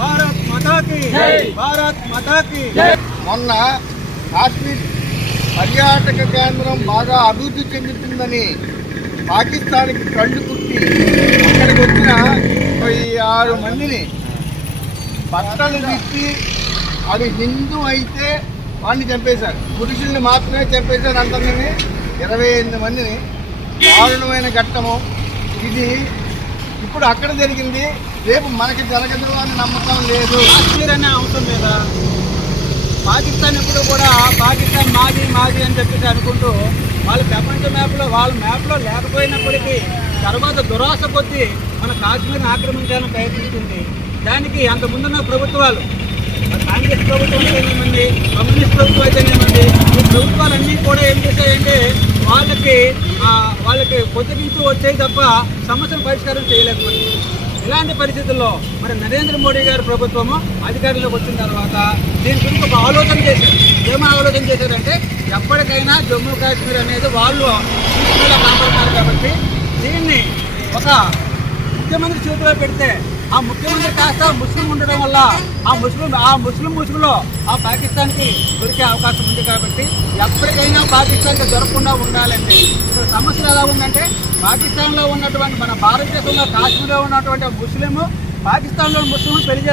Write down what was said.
భారత్ మాతాకి భారత్ మాతాకి. మొన్న కాశ్మీర్ పర్యాటక కేంద్రం బాగా అభివృద్ధి చెందుతుందని పాకిస్తాన్కి కళ్ళు కుట్టి అక్కడికి వచ్చిన 36 మందిని బట్టలు తిప్పి అది హిందూ అయితే వాడిని చంపేశారు, పురుషుల్ని మాత్రమే చంపేశారు. అందరినీ 28 మందిని. దారుణమైన ఘట్టము ఇది. ఇప్పుడు అక్కడ జరిగింది, రేపు మనకి జరగదు అని నమ్మకం లేదు. కాశ్మీర్ అనే అంశం మీద పాకిస్తాన్ ఎప్పుడు కూడా పాకిస్తాన్ మాది మాది అని చెప్పేసి అనుకుంటూ వాళ్ళ ప్రపంచ వాళ్ళ మ్యాప్లో లేకపోయినప్పటికీ తర్వాత దురాశ కొద్దీ మన కాశ్మీర్ని ఆక్రమించాలని ప్రయత్నిస్తుంది. దానికి అంత ముందున్న ప్రభుత్వాలు, కాంగ్రెస్ ప్రభుత్వం అయితేనేమండి, కమ్యూనిస్ట్ ప్రభుత్వం అయితేనేమండి, ఈ ప్రభుత్వాలన్నీ కూడా ఏం చేశాయంటే వాళ్ళకి పొద్దుగించు వచ్చాయి తప్ప సమస్యను పరిష్కారం చేయలేకపోయింది. ఇలాంటి పరిస్థితుల్లో మరి నరేంద్ర మోడీ గారి ప్రభుత్వము అధికారంలోకి వచ్చిన తర్వాత దీని గురించి ఒక ఆలోచన చేశారు. ఏమని ఆలోచన చేశారంటే ఎప్పటికైనా జమ్మూ కాశ్మీర్ అనేది వాళ్ళు తీసుకునేలా కనపడుతున్నారు కాబట్టి దీన్ని ఒక ముఖ్యమంత్రి చేతిలో పెడితే ఆ ముఖ్యమంత్రి కాస్త ముస్లిం ఉండడం వల్ల ఆ ముస్లింలో ఆ పాకిస్తాన్కి దొరికే అవకాశం ఉంది. కాబట్టి ఎప్పటికైనా పాకిస్తాన్కి దొరకకుండా ఉండాలంటే ఇక్కడ సమస్యలు ఎలా ఉందంటే పాకిస్తాన్లో ఉన్నటువంటి మన భారతదేశంలో కాశ్మీర్లో ఉన్నటువంటి ముస్లిం పాకిస్తాన్లో ముస్లిం పెళ్లి